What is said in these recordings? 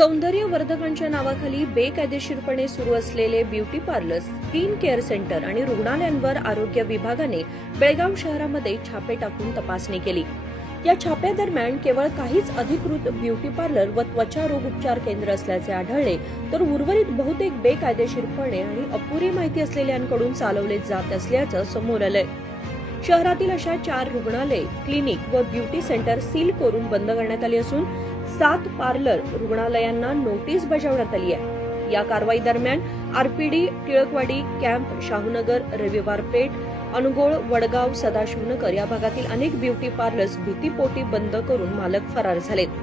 सौंदर्यवर्धकांच्या नावाखाली बेकायदेशीरपणे सुरू असलेले beauty parlours, skin care centre आणि रुग्णालयांवर आरोग्य विभागाने बेळगाव शहरामध्ये छापे टाकून तपासणी केली। या छाप्यादरम्यान केवळ काहीच अधिकृत ब्युटी पार्लर व त्वचा रोग उपचार केंद्र असल्याचे आढळले, तर उर्वरित बहुतेक बेकायदेशीरपणे आणि अपुरी माहिती असलेल्यांकडून चालवले जात असल्याचं समोर आलंय। शहरातील अशा 4 रुग्णालय, क्लिनिक व ब्युटी सेंटर सील करून बंद करण्यात आली असून 7 पार्लर रुग्णालयांना नोटीस बजावण्यात आली आहे। या कारवाई दरम्यान आरपीडी, टिळकवाडी, कॅम्प, शाहूनगर, रविवार पेठ, अनुगोळ, वडगाव, सदाशिवनगर या भागातील अनेक ब्युटी पार्लर्स भीतीपोटी बंद करून मालक फरार झालेत।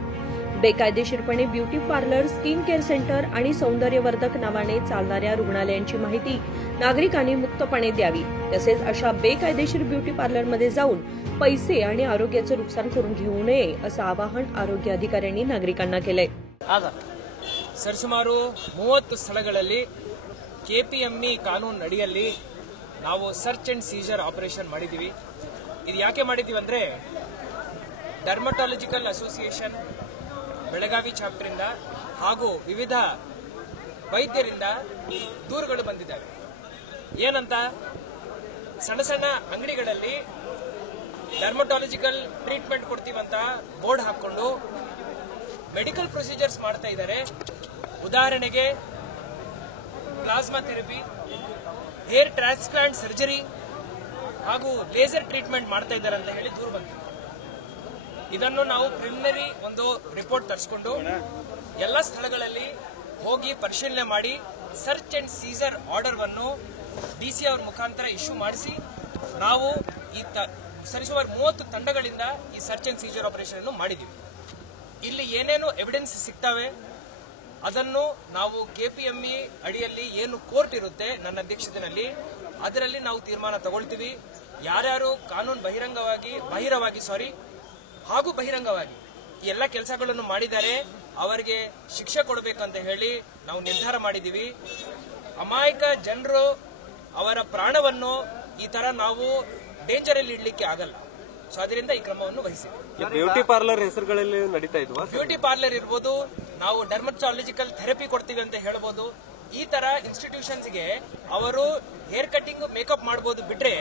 बेकायदेशीरपणे beauty parlour, skin care centre आणि सौंदर्यवर्धक नावाने चालणाऱ्या रुग्णालयांची माहिती नागरिकांनी मुक्तपणे द्यावी, तसेच अशा बेकायदेशीर ब्युटी पार्लरमध्ये जाऊन पैसे आणि आरोग्याचे नुकसान करून घेऊ नये असं आवाहन आरोग्य अधिकाऱ्यांनी नागरिकांना केलंय। ಸರಿಸುಮಾರು 30 ಸ್ಥಳಗಳಲ್ಲಿ ಕೆಪಿಎಂಇ ಕಾನೂನು ಅಡಿಯಲ್ಲಿ ನಾವು ಸರ್ಚ್ ಅಂಡ್ ಸೀಜರ್ ಆಪರೇಷನ್ ಮಾಡಿದೀವಿ। ಇದು ಯಾಕೆ ಮಾಡಿದೀವಿ ಅಂದ್ರೆ ಡರ್ಮಟಾಲಜಿಕಲ್ ಅಸೋಸಿಯೇಷನ್ ಬೆಳಗಾವಿ ಚಾಪ್ಟರ್ ಇಂದ ಹಾಗೂ ವಿವಿಧ ವೈದ್ಯರಿಂದ ದೂರುಗಳು ಬಂದಿದ್ದಾವೆ। ಏನಂತ ಸಣ್ಣ ಸಣ್ಣ ಅಂಗಡಿಗಳಲ್ಲಿ ಡರ್ಮಟಾಲಜಿಕಲ್ ಟ್ರೀಟ್ಮೆಂಟ್ ಕೊಡ್ತೀವಂತ ಬೋರ್ಡ್ ಹಾಕೊಂಡು ಮೆಡಿಕಲ್ ಪ್ರೊಸೀಜರ್ಸ್ ಮಾಡ್ತಾ ಇದ್ದಾರೆ। ಉದಾಹರಣೆಗೆ plasma therapy, hair transplant surgery ಹಾಗೂ ಲೇಸರ್ ಟ್ರೀಟ್ಮೆಂಟ್ ಮಾಡ್ತಾ ಇದ್ದಾರೆ ಅಂತ ಹೇಳಿ ದೂರು ಬಂದಿದೆ। ಇದನ್ನು ನಾವು ಪ್ರಿಲಿಮಿನರಿ ಒಂದು ರಿಪೋರ್ಟ್ ತರಿಸಿಕೊಂಡು ಎಲ್ಲ ಸ್ಥಳಗಳಲ್ಲಿ ಹೋಗಿ ಪರಿಶೀಲನೆ ಮಾಡಿ ಸರ್ಚ್ ಅಂಡ್ ಸೀಜರ್ ಆರ್ಡರ್ ಅನ್ನು ಡಿಸಿ ಅವರ ಮುಖಾಂತರ ಇಶ್ಯೂ ಮಾಡಿಸಿ ನಾವು ಈ ಸರಿಸುಮಾರು 30 ತಂಡಗಳಿಂದ ಈ ಸರ್ಚ್ ಅಂಡ್ ಸೀಜರ್ ಆಪರೇಷನ್ ಅನ್ನು ಮಾಡಿದ್ದೀವಿ। ಇಲ್ಲಿ ಏನೇನು ಎವಿಡೆನ್ಸ್ ಸಿಗ್ತವೆ ಅದನ್ನು ನಾವು ಕೆಪಿಎಂಇ ಅಡಿಯಲ್ಲಿ ಏನು ಕೋರ್ಟ್ ಇರುತ್ತೆ ನನ್ನ ಅಧ್ಯಕ್ಷತೆಯಲ್ಲಿ ಅದರಲ್ಲಿ ನಾವು ತೀರ್ಮಾನ ತಗೊಳ್ತೀವಿ। ಯಾರ್ಯಾರು ಕಾನೂನು ಬಹಿರಂಗವಾಗಿ ಈ ಎಲ್ಲ ಕೆಲಸಗಳನ್ನು ಮಾಡಿದ್ದಾರೆ ಅವರಿಗೆ ಶಿಕ್ಷೆ ಕೊಡಬೇಕಂತ ಹೇಳಿ ನಾವು ನಿರ್ಧಾರ ಮಾಡಿದೀವಿ। ಅಮಾಯಕ ಜನರು ಅವರ ಪ್ರಾಣವನ್ನು ಈ ತರ ನಾವು ಡೇಂಜರ್ ಅಲ್ಲಿ ಇಡ್ಲಿಕ್ಕೆ ಆಗಲ್ಲ। ಸೊ ಅದರಿಂದ ಈ ಕ್ರಮವನ್ನು ವಹಿಸಿದ್ದೀವಿ। ಬ್ಯೂಟಿ ಪಾರ್ಲರ್ ಹೆಸರುಗಳಲ್ಲಿ ನಡೀತಾ ಇದ್ವಾ? ಬ್ಯೂಟಿ ಪಾರ್ಲರ್ ಇರ್ಬೋದು, ನಾವು ಡರ್ಮಟಾಲಜಿಕಲ್ ಥೆರಪಿ ಕೊಡ್ತೀವಿ ಅಂತ ಹೇಳ್ಬೋದು। ಈ ತರ ಇನ್ಸ್ಟಿಟ್ಯೂಷನ್ಸ್ ಗೆ ಅವರು ಹೇರ್ ಕಟಿಂಗ್, ಮೇಕಪ್ ಮಾಡಬಹುದು ಬಿಟ್ರೆ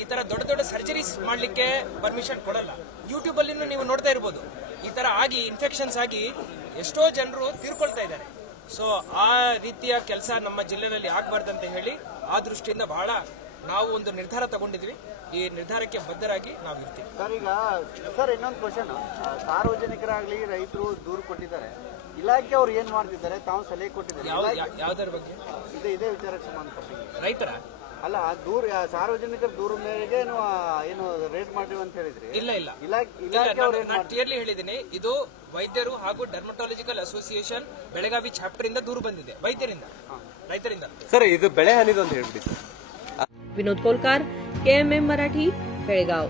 ಈ ತರ ದೊಡ್ಡ ದೊಡ್ಡ ಸರ್ಜರೀಸ್ ಮಾಡ್ಲಿಕ್ಕೆ ಪರ್ಮಿಷನ್ ಕೊಡಲ್ಲ। ಯೂಟ್ಯೂಬ್ ಅಲ್ಲಿ ನೀವು ನೋಡ್ತಾ ಇರಬಹುದು, ಈ ತರ ಆಗಿ ಇನ್ಫೆಕ್ಷನ್ಸ್ ಆಗಿ ಎಷ್ಟೋ ಜನರು ತೀರ್ಕೊಳ್ತಾ ಇದ್ದಾರೆ। ಸೊ ಆ ರೀತಿಯ ಕೆಲಸ ನಮ್ಮ ಜಿಲ್ಲೆಯಲ್ಲಿ ಆಗಬಾರ್ದಂತ ಹೇಳಿ ಆ ದೃಷ್ಟಿಯಿಂದ ಬಹಳ ನಾವು ಒಂದು ನಿರ್ಧಾರ ತಗೊಂಡಿದ್ವಿ। ಈ ನಿರ್ಧಾರಕ್ಕೆ ಬದ್ಧರಾಗಿ ನಾವು ಇರ್ತೀವಿ। ಸರ್ ಇನ್ನೊಂದು ಕ್ವಶನ್, ಸಾರ್ವಜನಿಕರಾಗ್ಲಿ ರೈತರು ದೂರು ಕೊಟ್ಟಿದ್ದಾರೆ, ಇಲಾಖೆ ಅವ್ರು ಏನ್ ಮಾಡ್ತಿದ್ದಾರೆ, ತಾವು ಸಲಹೆ ಕೊಟ್ಟಿದ್ದಾರೆ ಯಾವ್ದರ ಬಗ್ಗೆ? ಇದೇ ವಿಚಾರಕ್ಕೆ ಸಂಬಂಧಪಟ್ಟ ರೈತರ ಅಲ್ಲ, ದೂರ ಸಾರ್ವಜನಿಕರ ದೂರ ಮೇರೆಗೆ ಏನು ರೇಟ್ ಮಾಡ್ತೀವಿ ಅಂತ ಹೇಳಿದ್ರಿ? ಇಲ್ಲ, ನಾನು ಕ್ಲಿಯರ್ಲಿ ಹೇಳಿದ್ದೀನಿ, ಇದು ವೈದ್ಯರು ಹಾಗೂ ಡರ್ಮಟಾಲಜಿಕಲ್ ಅಸೋಸಿಯೇಷನ್ ಬೆಳಗಾವಿ ಚಾಪ್ಟರ್ ಇಂದ ದೂರು ಬಂದಿದೆ, ವೈದ್ಯರಿಂದ, ರೈತರಿಂದ। ಸರ್ ಇದು ಬೆಳೆ ಹಾನಿದು ಅಂತ ಹೇಳ್ಬಿಡಿ। विनोद कोलकार, KMM मराठी, बेळगाव।